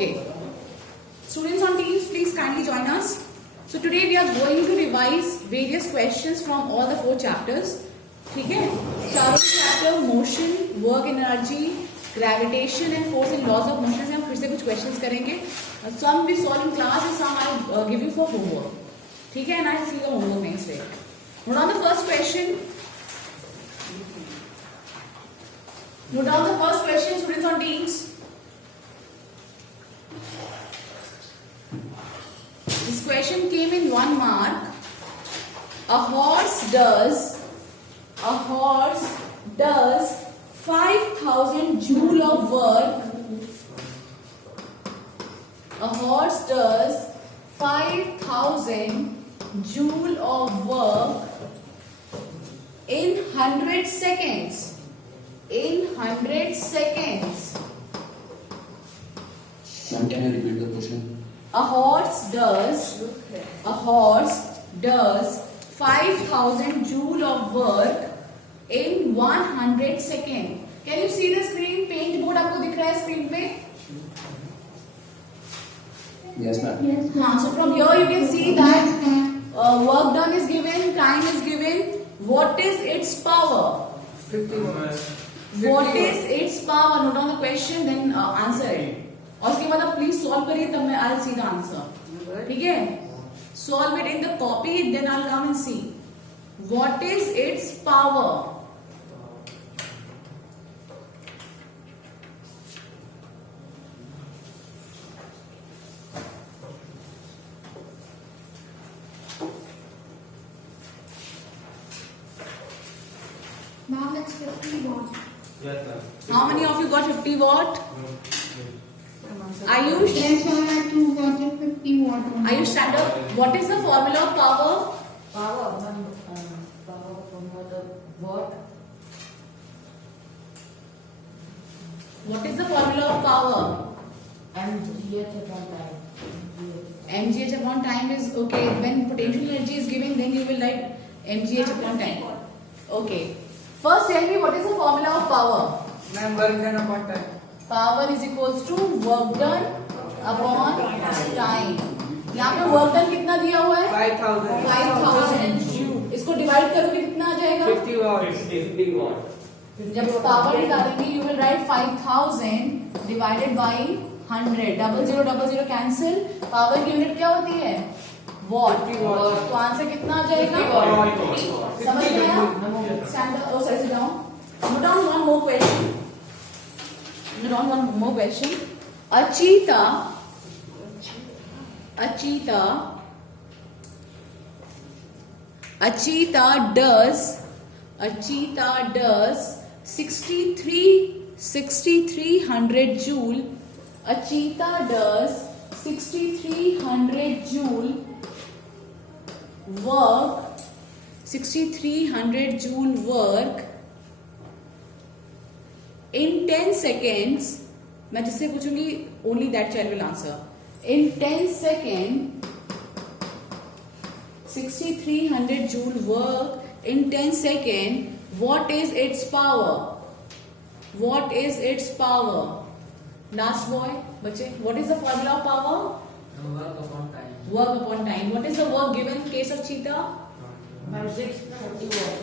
Okay. Students on Teams, please kindly join us. So today we are going to revise various questions from all the 4 chapters. ठीक है? चारों chapter motion, work energy, gravitation and force and laws of motion से हम फिर से कुछ questions करेंगे. Some we solve in class and some I give you for homework. ठीक है? And I see the homework next day. Note down the first question. Note down the first question, students on Teams. This question came in 1 mark. A horse does 5,000 joule of work. A horse does 5,000 joule of work in 100 seconds. In 100 seconds. Ma'am, can you repeat the question? A horse does 5,000 joule of work in 100 seconds. Can you see the screen? Paint board आपको दिख रहा है screen पे? Yes, ma'am. So from here you can see that work done is given, time is given. What is its power? 50 watts. What is its power? Note down the question, then answer it. और उसके बाद आप please solve करिए, तब मैं I'll see the answer. ठीक है? Solve it in the copy, then I'll come and see. What is its power? Ma'am, it's 50 watt. Yes, ma'am. How many of you got 50 watt? Ayush? Yes, ma'am, I too got it 50 watt. only. Ayush, stand up. What is the formula of power? Power from the watt. What is the formula of power? MGH upon time. mgh upon time is okay. When potential energy is given, then you will write mgh upon time. Okay. First, tell me what is the formula of power? Ma'am, work done upon time. Power is equals to work done upon time. यहाँ पे work done कितना दिया हुआ है? 5,000. 5,000. इसको divide करोगे कितना आ जाएगा? 50 watts. 50 watts. जब पावर निकालेंगे you will write 5,000 divided by 100. 0000 cancel. Power की यूनिट क्या होती है? वॉट. 50 watt. तो आंसर कितना आ जाएगा? 50 समझ में आया? Stand up. Oh, sorry, sit down. Note down one more question. Note down one more question. A cheetah does 6,300 joule. A cheetah does 6,300 joule work. 6,300 joule work in 10 seconds. मैं जिससे पूछूंगी only that child will answer. In 10 seconds, 6,300 joule work in 10 seconds. What is its power? What is its power? Last boy, बच्चे, what is the formula of power? Work upon time. Work upon time. What is the work given in case of cheetah? Ma'am, 630 watt.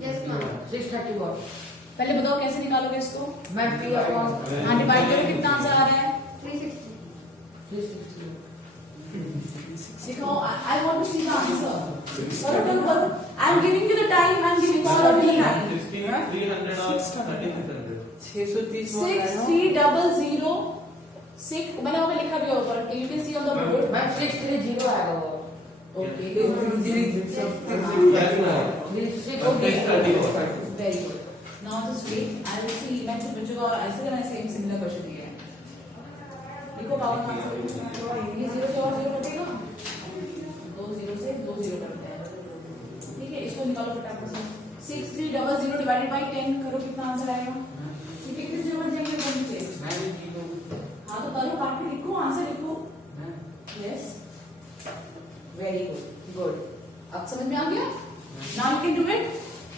Yes, ma'am. 630 watt. पहले बताओ कैसे निकालोगे इसको? Ma'am, P upon हाँ, divide करो कितना answer आ रहा है? 360. 360. सिखाओ. I want to see the answer. करो. I'm giving you the time. I'm giving all of you the time. 300 or 300. 630 6300 6. मैंने वहाँ पे लिखा भी ऊपर. You can see on the board. Ma'am, 630 आएगा वो. Okay. Okay. Very good. Now just wait. I will see. मैं सब बच्चों को ऐसे करना सेम सिमिलर क्वेश्चन दिया है. लिखो पावर ये 0 से और 0 कटेगा. 2 0 से 2 0 कटता है. ठीक है, इसको निकालो फटाफट से. 6300 डिवाइडेड बाय 10 करो, कितना आंसर आएगा? ठीक है, किस नंबर जाएंगे नीचे? हाँ तो करो, काट के लिखो, आंसर लिखो. Yes, very good. गुड. अब समझ में आ गया? Now you can do it.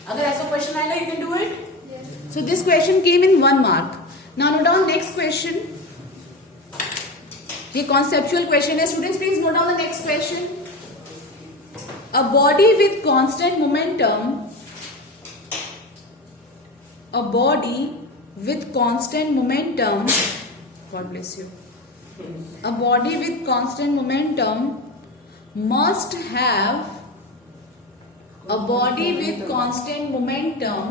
अगर ऐसा क्वेश्चन आएगा you can do it. So this question came in 1 mark. Now note down next question. ये कॉन्सेप्चुअल क्वेश्चन है students. Please note down the next question. A body with constant momentum, a body with constant momentum, God bless you, a body with constant momentum must have, a body with constant momentum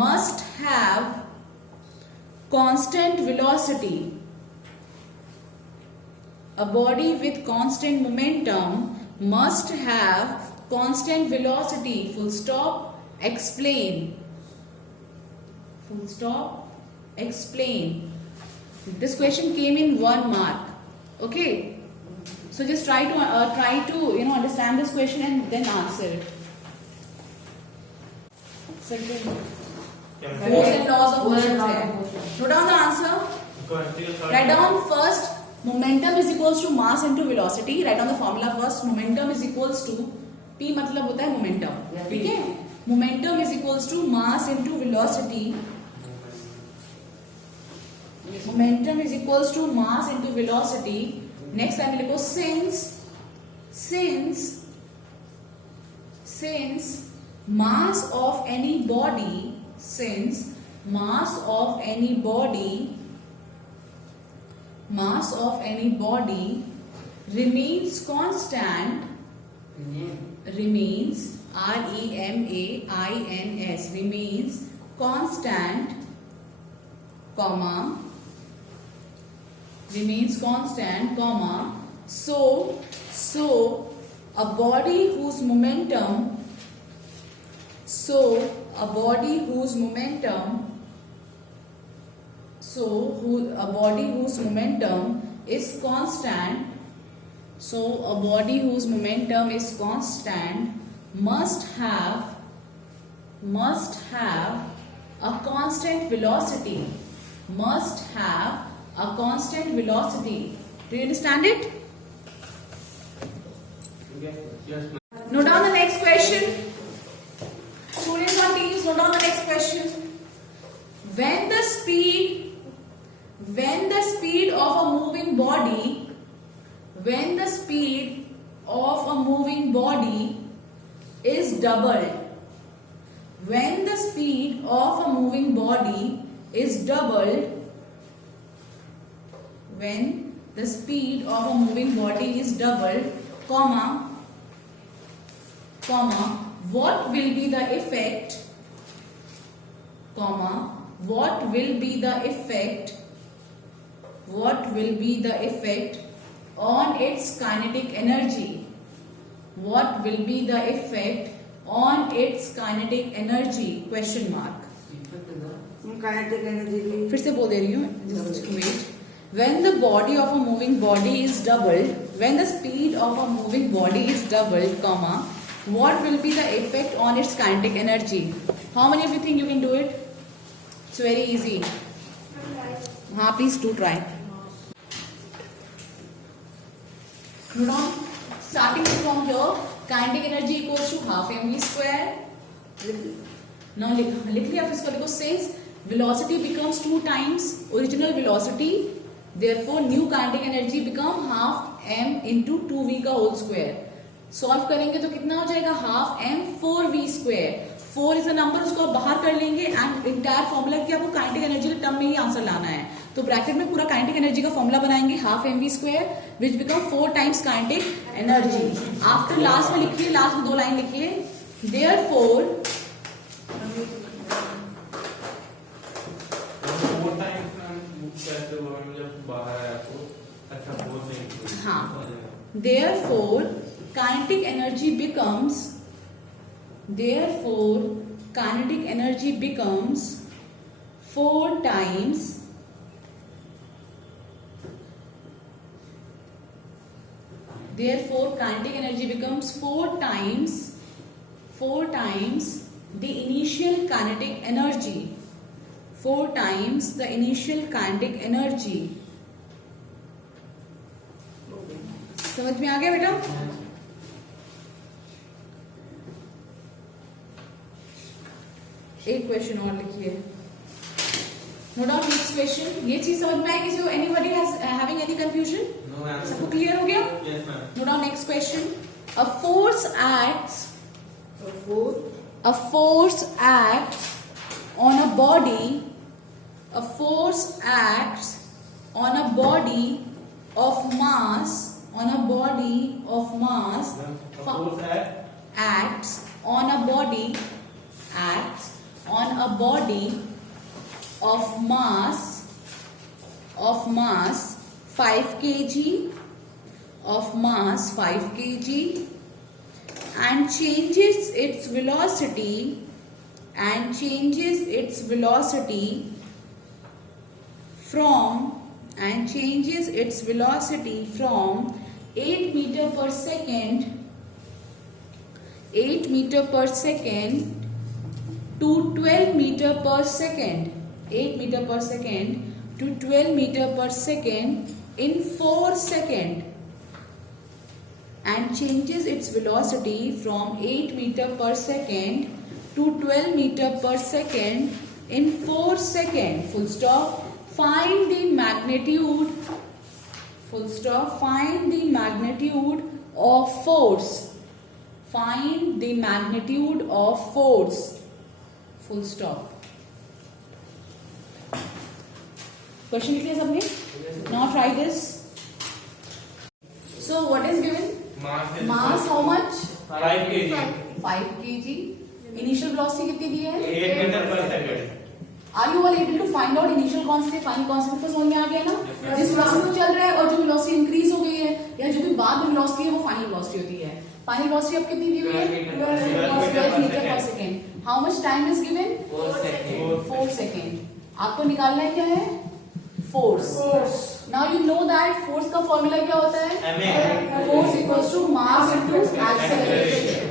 must have constant velocity. A body with constant momentum must have constant velocity. Full stop. Explain. Full stop. Explain. This question came in 1 mark. Okay. So just try to understand this question and then answer it. Force and laws of motion है. Note down the answer. Write down first. Momentum is equals to mass into velocity. Write down the formula first. Momentum is equals to P मतलब होता है momentum. ठीक है? Momentum is equals to mass into velocity. Momentum is equals to mass into velocity. Next time लिखो since mass of any body, since mass of any body remains constant, remains REMAINS, remains constant, comma, remains constant, comma, so a body whose momentum is constant, must have a constant velocity. Do you understand it? Yes. Note down the next question. Students on teams, note down the next question. When the speed of a moving body is doubled, when the speed of a moving body is doubled, comma, what will be the effect, on its kinetic energy? Question mark. Kinetic energy फिर से बोल दे रही हूँ. Just wait. When the body of a moving body is doubled, when the speed of a moving body is doubled, comma, what will be the effect on its kinetic energy? How many of you think you can do it? It's very easy. हाँ, please do try. Now, starting from here, kinetic energy equals to half mv square. Now लिख लिया फिर इसको लिखो. Since velocity becomes 2 times original velocity, therefore new kinetic energy become half m into 2v का whole square. Solve करेंगे तो कितना हो जाएगा? Half m 4v square. 4 is a number, उसको आप बाहर कर लेंगे एंड इंटायर फॉर्मूला की आपको काइनेटिक एनर्जी के टर्म में ही आंसर लाना है. तो ब्रैकेट में पूरा काइनेटिक एनर्जी का फॉर्मूला बनाएंगे हाफ mv square विच become 4 times kinetic energy. After last में लिखिए, लास्ट में 2 लाइन लिखिए. Therefore kinetic energy becomes 4 times the initial kinetic energy. 4 times the initial kinetic energy. समझ में आ गया बेटा? एक क्वेश्चन और लिखिए. Note down next question. ये चीज समझ में आई किसी को? Anybody has having any confusion? No answer. सबको clear हो गया? Yes, ma'am. Note down next question. A force acts on a body. A force acts on a body of mass. On a body of mass. Suppose that Acts on a body of mass 5 kg and changes its velocity from 8 meter per second to 12 meter per second. 8 meter per second to 12 meter per second in 4 seconds, and changes its velocity from 8 meter per second to 12 meter per second in 4 seconds. Full stop. Find the magnitude. Full stop. Find the magnitude of force. Find the magnitude of force. Full stop. Question clear सबने? Now try this. So what is given? Mass how much? 5 kg. 5 kg. Initial velocity कितनी दी है? 8 meter per second. Are you all able to find out initial constant, final constant को समझ में आ गया ना? Yes, जिस velocity में चल रहा है और जो velocity increase हो गई है या जो भी बाद में velocity है वो final velocity होती है. Final velocity अब कितनी दी हुई है? 12 meter per second. How much time is given? 4 seconds. 4 second. आपको निकालना है क्या है? Force. Now you know that force का formula क्या होता है? MA. Force equals to mass into acceleration.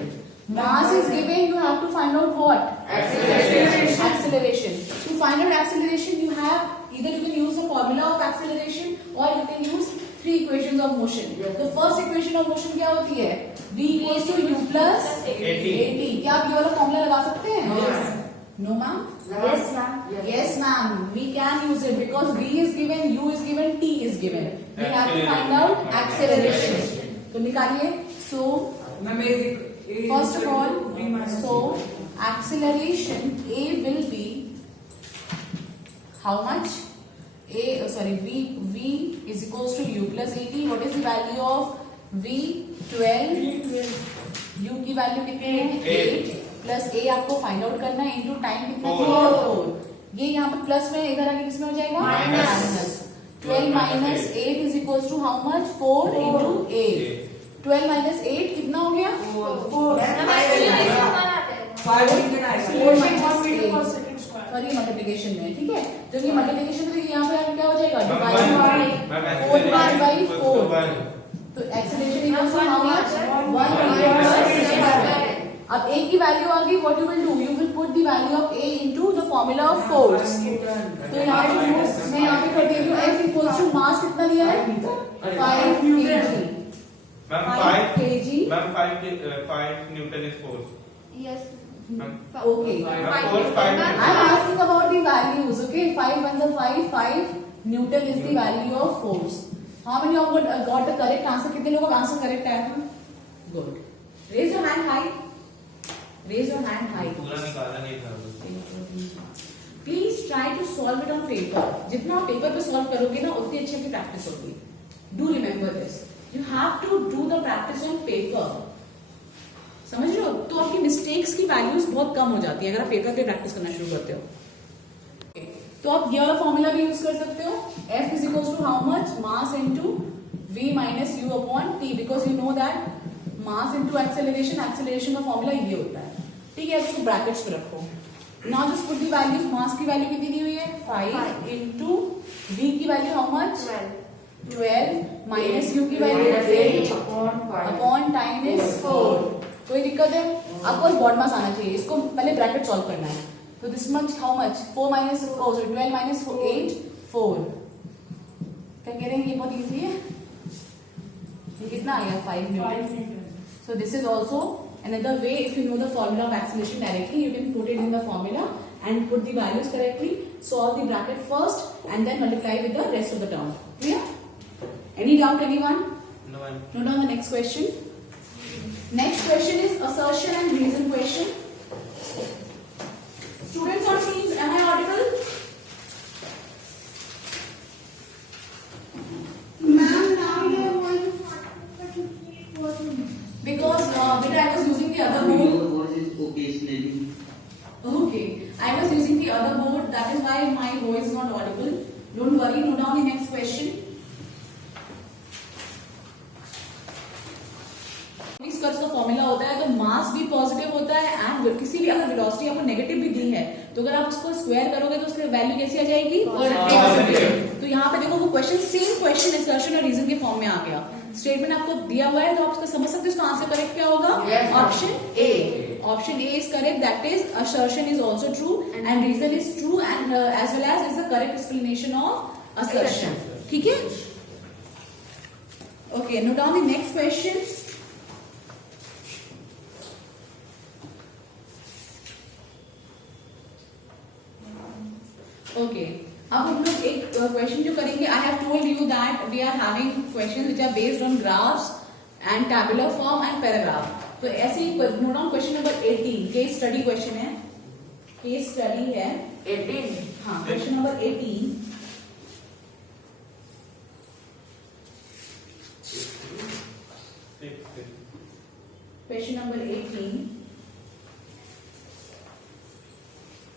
Mass is given, you have to find out what? Acceleration. To find out acceleration, you have either you can use the formula of acceleration or you can use 3 equations of motion. The first equation of motion क्या होती है? V equals to u plus AT. क्या आप ये वाला formula लगा सकते हैं? Yes. No, ma'am. Yes, ma'am. Yes, ma'am. We can use it because V is given, U is given, T is given. We have to find out acceleration. तो निकालिए. So first of all, so acceleration A will be how much? V is equals to U plus AT. What is the value of V? 12. U की value कितनी है? 8 plus A आपको find out करना है into time कितना है? 4. ये यहाँ पर प्लस में इधर आके किसमें हो जाएगा? Minus. 12 minus 8 is equals to how much? 4 into 8. 12 minus 8 कितना हो गया? 4 सॉरी मल्टीप्लिकेशन में. ठीक है, जब ये मल्टीप्लिकेशन तो यहाँ पे आके क्या हो जाएगा? Divide by 4. तो acceleration equals to how much? 1 अब A की वैल्यू आ गई. What you will do? You will put the value of A into the formula of force. तो यहाँ पे मैं यहाँ पे कर देती हूँ F इक्वल्स टू मास कितना दिया है? 5 kg. Ma'am, 5 kg. Ma'am, 5 Newton is force. Yes. Ma'am. Okay. Ma'am, force 5 I am asking about the values. Okay, 5 ones are 5 Newton is the value of force. How many of you got the correct answer? कितने लोगों का answer correct आया था? Good. Raise your hand high. Raise your hand high. पूरा निकाला नहीं था. Please try to solve it on paper. जितना आप पेपर पे सॉल्व करोगे ना उतनी अच्छी आपकी प्रैक्टिस होगी. Do remember this. You have to do the practice on paper. समझ रहे हो? तो आपकी मिस्टेक्स की वैल्यूज बहुत कम हो जाती है अगर आप पेपर पे प्रैक्टिस करना शुरू करते हो. तो आप ये वाला फॉर्मूला भी यूज कर सकते हो. F is equals to how much? Mass into V minus U upon T, because you know that mass into acceleration. Acceleration का फॉर्मूला ये होता है. ठीक है, इसको ब्रैकेट्स पे रखो. Now just put the values. Mass की वैल्यू कितनी दी हुई है? 5 into V की value how much? 12 minus U की वैल्यू 8 upon टाइम इज 4. कोई दिक्कत है? आपको बस बॉड मास आना चाहिए. इसको पहले ब्रैकेट सॉल्व करना है. तो this much how much? 4 minus 12 minus 8 4. क्या कह रहे हैं? ये बहुत इजी है. ये कितना आ गया? 5 Newton. So this is also another way. If you know the formula of acceleration directly, you can put it in the formula and put the values correctly. Solve the bracket first and then multiply with the rest of the term. Clear? Any doubt, anyone? No, ma'am. Note down the next question. Next question is assertion and reason question. Students or teams, am I audible? Ma'am, now your voice is not working. Because beta, I was using the other board. Your voice is occasionally. Okay, I was using the other board. That is why my voice is not audible. Don't worry. Note down the next question. इसका जो formula होता है तो मास भी positive होता है and किसी भी अगर वेलोसिटी आपको नेगेटिव भी दी है तो अगर आप उसको स्क्वायर करोगे तो उसकी वैल्यू कैसी आ जाएगी पॉजिटिव। तो यहाँ पे देखो वो क्वेश्चन सेम क्वेश्चन असर्शन और रीजन के फॉर्म में आ गया। स्टेटमेंट आपको दिया हुआ है तो आप उसको समझ सकते हो। इसका आंसर करेक्ट क्या होगा? Option A. Option A is correct, that is assertion is also true and reason is true and as well as is the correct explanation of assertion. ठीक है, okay. Note down the next question. Okay, अब हम लोग एक question जो करेंगे। I have told you that we are having question which are based on graphs and tabular form and paragraph. तो ऐसे ही note down question number 18 case study question है। केस स्टडी है 18। हाँ, question number 18। Question number 18।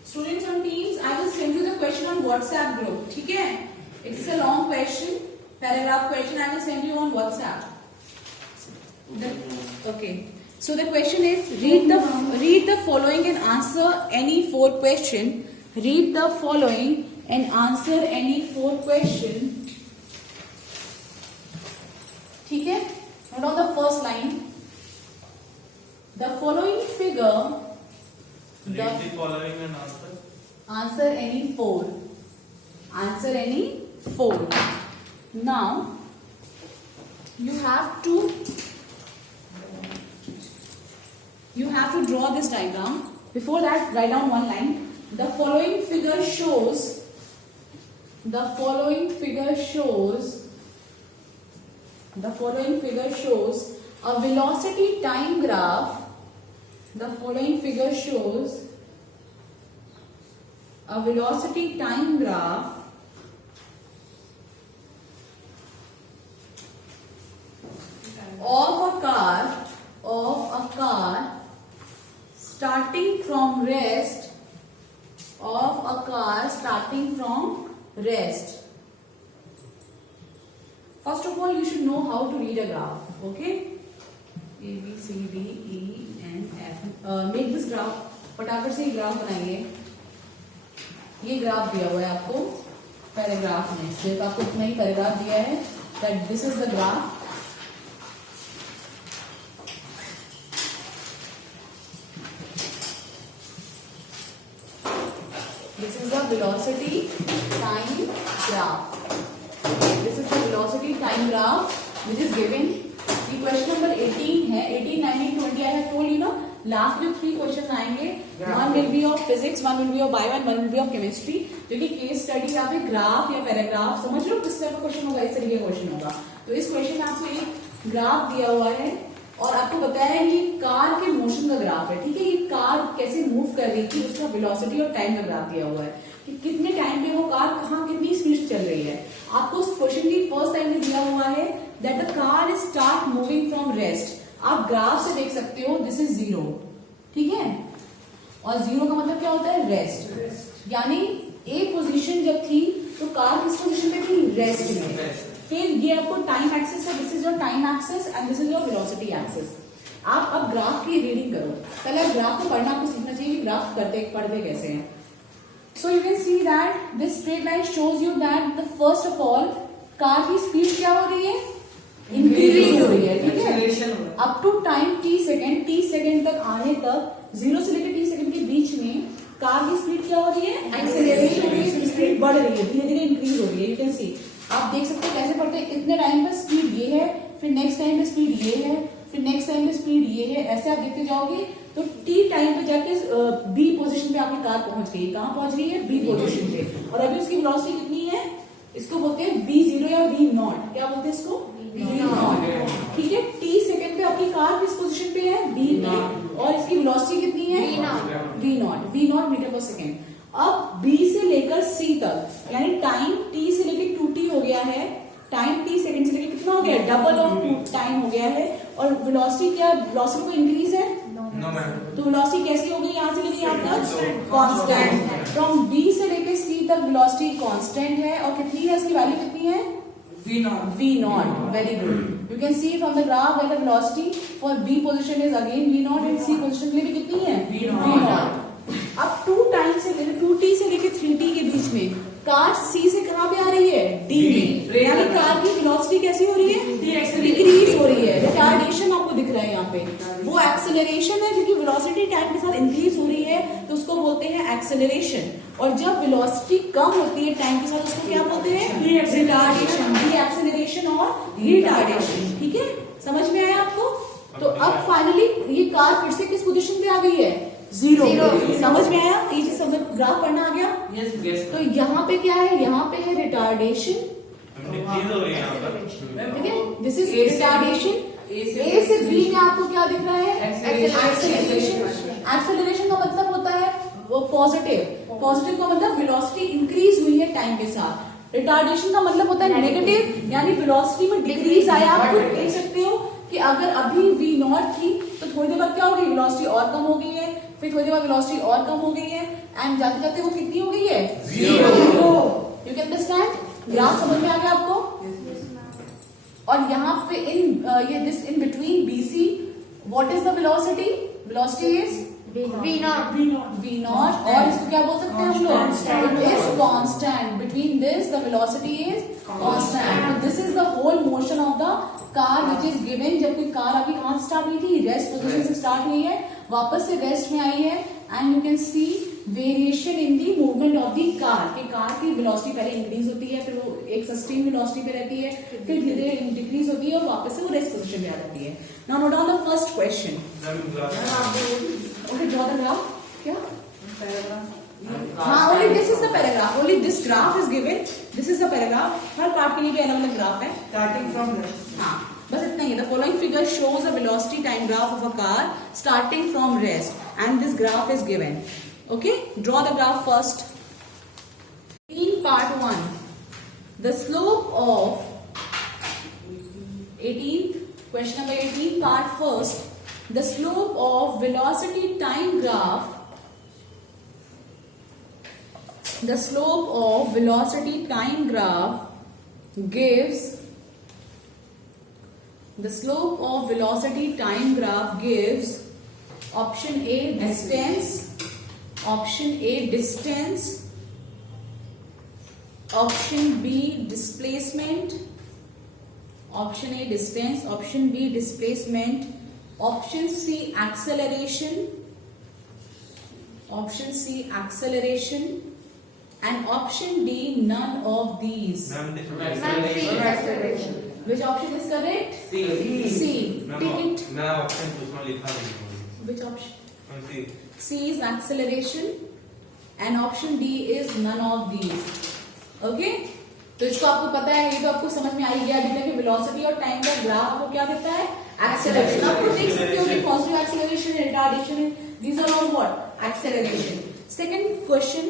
Students and teams, I will send you the question on WhatsApp group. ठीक है? It's a long question, paragraph question. I will send you on WhatsApp. Okay. So the question is: read the following and answer any 4 question. Read the following and answer any 4 question. ठीक है? Note on the first line. The following figure. Read the following and answer. Answer any 4. Answer any 4. Now you have to draw this diagram. Before that, write down one line. The following figure shows. The following figure shows a velocity time graph. The following figure shows a velocity time graph of a car starting from rest. First of all, you should know how to read a graph. Okay, A B C D E N F. Make this graph. फटाफट से graph बनाइए। ये graph दिया हुआ है आपको paragraph में, सिर्फ आपको इतना ही पैराग्राफ दिया है that this is the graph. This is the velocity time graph. This is the velocity time graph which is given. ये क्वेश्चन नंबर 18 है। 18, 19, 20 आई हैव टोल्ड यू ना लास्ट जो 3 क्वेश्चन आएंगे, one will be of physics, one will be of bio and one will be of chemistry, जो कि case study या फिर graph या पैराग्राफ, समझ लो किस तरह का क्वेश्चन होगा, इस तरीके का क्वेश्चन होगा। तो इस क्वेश्चन में आपको एक ग्राफ दिया हुआ है और आपको बताया है कि कार के मोशन का ग्राफ है। ठीक है, ये कार कैसे मूव कर रही थी, उसका वेलोसिटी और टाइम का ग्राफ दिया हुआ है कि कितने टाइम पे वो कार कहाँ कितनी स्पीड से चल रही है। आपको उस क्वेश्चन की फर्स्ट टाइम में दिया हुआ है that the car is start moving from rest. आप ग्राफ से देख सकते हो दिस इज 0। ठीक है, और 0 का मतलब क्या होता है? रेस्ट। यानी ए पोजीशन जब थी तो कार किस पोजीशन में थी? रेस्ट में। फिर ये आपको टाइम एक्सिस है, this is your time axis and this is your velocity axis. आप अब ग्राफ की रीडिंग करो। पहले आप ग्राफ को पढ़ना आपको सीखना चाहिए कि ग्राफ पढ़ते कैसे हैं। So you can see that this straight line shows you that the first of all car की स्पीड क्या हो रही है? इंक्रीज हो रही है। ठीक है, up to time t second तक आने तक 0 से लेकर t सेकेंड के बीच में कार की स्पीड क्या हो रही है? एक्सेलरेट हो रही है, स्पीड बढ़ रही है, धीरे धीरे इंक्रीज हो रही है। यू कैन सी, आप देख सकते हैं कैसे पढ़ते हैं। इतने टाइम पर स्पीड ये है, फिर नेक्स्ट टाइम पे स्पीड ये है, फिर नेक्स्ट टाइम पे स्पीड ये है, ऐसे आप देखते जाओगे तो टी टाइम पे जाके बी पोजीशन पे आपकी कार पहुंच गई। कहां पहुंच गई है? बी पोजीशन पे। और अभी उसकी वेलोसिटी कितनी है? इसको बोलते हैं v0 या v0। क्या बोलते हैं इसको? v0। ठीक है, टी सेकंड पे आपकी कार किस पोजीशन पे है? बी पे। और इसकी वेलोसिटी कितनी है? v0 मीटर पर सेकंड। अब b से लेकर c तक यानी टाइम t से लेकर 2t हो गया है। टाइम t सेकंड से लेकर कितना हो गया? डबल ऑफ टाइम हो गया है। और वेलोसिटी क्या? वेलोसिटी को इंक्रीज है? No ma'am. तो वेलोसिटी कैसी हो गई? यहाँ से लेकर यहाँ तक कांस्टेंट। फ्रॉम b से लेकर c तक वेलोसिटी कांस्टेंट है। और कितनी है इसकी वैल्यू? कितनी है? v0। Very good. You can see from the graph that the velocity for b position is again v0 and c position के लिए भी कितनी है? v0। अब 2t से लेकर 3t के बीच में कार c से कहां पे आ रही है? d में। यानी कार की वेलोसिटी कैसी हो रही है? डिक्रीज हो रही है। रिटार्डेशन आपको दिख रहा है यहाँ पे। वो एक्सेलरेशन है क्योंकि वेलोसिटी टाइम के साथ इंक्रीज हो रही है तो उसको बोलते हैं एक्सेलरेशन। और जब वेलोसिटी कम होती है टाइम के साथ उसको क्या बोलते हैं? रिटार्डेशन। डी एक्सेलरेशन और रिटार्डेशन। ठीक है, समझ में आया आपको? तो अब फाइनली ये कार फिर से किस पोजीशन पे आ गई है? 0। समझ में आया? ये चीज समझ, ग्राफ पढ़ना आ गया? तो यहाँ पे क्या है? यहाँ पे है रिटार्डेशन। डिक्रीज हो रही है यहाँ पर। ठीक है, दिस इज रिटार्डेशन। ए से बी में आपको क्या दिख रहा है? एक्सेलरेशन। एक्सेलरेशन का मतलब होता है वो पॉजिटिव। पॉजिटिव का मतलब वेलोसिटी इंक्रीज हुई है टाइम के साथ। रिटार्डेशन का मतलब होता है नेगेटिव, यानी वेलोसिटी में डिक्रीज आया। आप खुद देख सकते हो कि अगर अभी v0 थी तो थोड़ी देर बाद क्या हो गई? वेलोसिटी और कम हो गई है। फिर थोड़ी देर बाद वेलोसिटी और कम हो गई है एंड जाते जाते वो कितनी हो गई है? 0। You can understand? ग्राफ समझ में आ गया आपको? और यहाँ पे ये this in between BC what is the velocity? Velocity is v0। और इसको क्या बोल सकते हैं हम लोग? It is constant. Between this the velocity is constant. This is the whole motion of the car which is given. जब कोई कार अभी कहां स्टार्ट हुई थी? रेस्ट पोजीशन से स्टार्ट हुई है, वापस से रेस्ट में आई है। And you can see variation in the movement of the car. कि कार की वेलोसिटी पहले इंक्रीज होती है, फिर वो एक सस्टेन वेलोसिटी पे रहती है, फिर धीरे धीरे डिक्रीज होती है और वापस से वो रेस्ट पोजीशन में आ जाती है। Now note down the first question. Okay, draw the graph. क्या? हाँ, only this is the paragraph. Only this graph is given. This is the paragraph. Her part के लिए भी अलग अलग ग्राफ है। Starting from this. हाँ, बस इतना ही है। The following figure shows a velocity time graph of a car starting from rest, and this graph is given. Okay, draw the graph first. In part 1, the slope of 18th question number 18 part first. The slope of velocity time graph. The slope of velocity time graph gives. The slope of velocity time graph gives option A distance, option A distance, option B displacement, option A distance, option B displacement, option C acceleration, option C acceleration, and option D none of these. Ma'am Which option is correct? C। C. Take it. मैं option दूसरा लिखा नहीं। Which option? C। C is acceleration and option D is none of these. Okay? तो इसको आपको पता है, ये तो आपको समझ में आ ही गया अभी तक कि वेलोसिटी और टाइम का ग्राफ आपको क्या देता है? एक्सेलरेशन। आप खुद देख सकते हो कि positive acceleration, retardation, these are all what? Acceleration. Second question.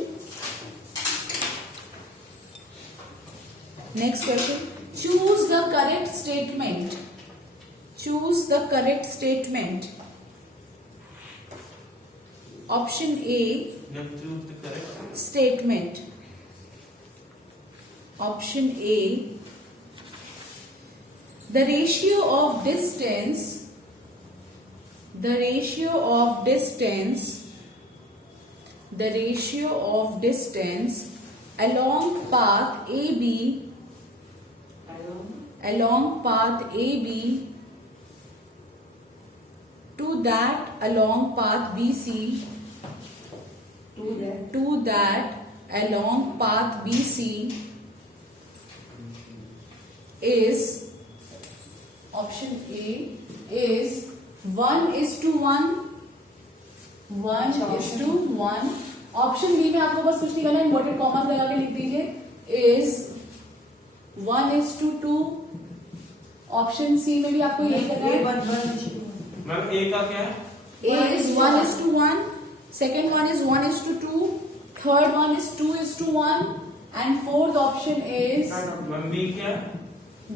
Next question. Choose the correct statement. Choose the correct statement. Option A choose the correct statement. Option A, the ratio of distance, the ratio of distance, the ratio of distance along path AB, along path AB to that along path BC, to that along path BC is, option A is 1:1, 1:1. Option B में आपको बस कुछ नहीं करना है, inverted commas लगा के लिख दीजिए इज 1:2. ऑप्शन सी में भी आपको यही करना है. मैम ए का क्या है? A is 1:1, second one is 1:2, third one is 2:1, and fourth option is ma'am B क्या है?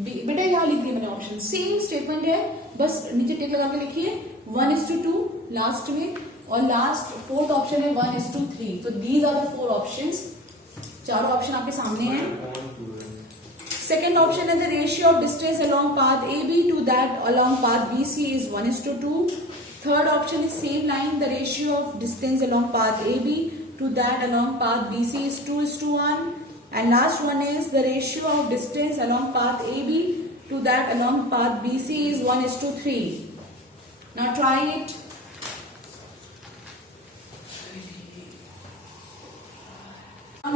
B. बेटा यहाँ लिख दिया मैंने ऑप्शन, सेम स्टेटमेंट है, बस नीचे टिक लगा के लिखिए 1:2 लास्ट में, और लास्ट फोर्थ ऑप्शन है 1:3. तो दीज आर द 4 ऑप्शंस. चारों ऑप्शन आपके सामने हैं. Second option is the ratio of distance along path AB to that along path BC is 1:2. Third option is same line, the ratio of distance along path AB to that along path BC is 2:1. And last one is the ratio of distance along path AB to that along path BC is 1:3. Now try it.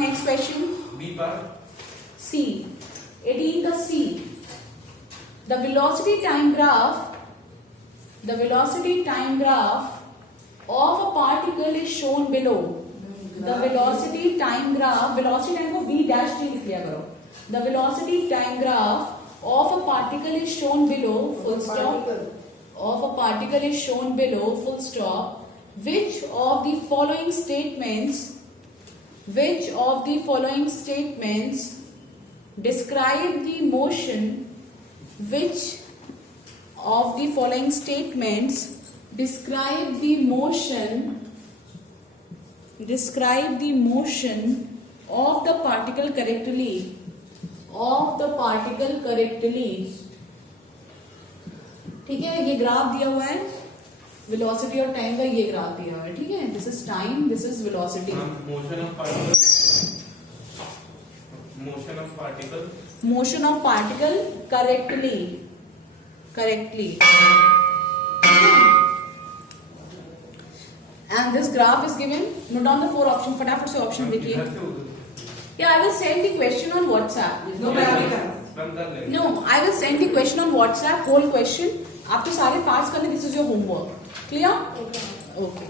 Next question. B part. C. 18 the C. The velocity time graph of a particle is shown below. The velocity time graph, velocity time को V dash t लिख लिया करो. The velocity time graph of a particle is shown below, full stop. Of a particle is shown below, full stop. Which of the following statements describe the motion? Which of the following statements describe the motion of the particle correctly? ठीक है, ये graph दिया हुआ है, velocity और time का ये graph दिया हुआ है. ठीक है, this is time, this is velocity. Motion of particle correctly. And this graph is given. Note down the 4 options. फटाफट से ऑप्शन देखिए. Yeah, I will send the question on WhatsApp. No, I will send the question on WhatsApp. Whole question. आपको सारे parts करने. This is your homework. Clear? Okay.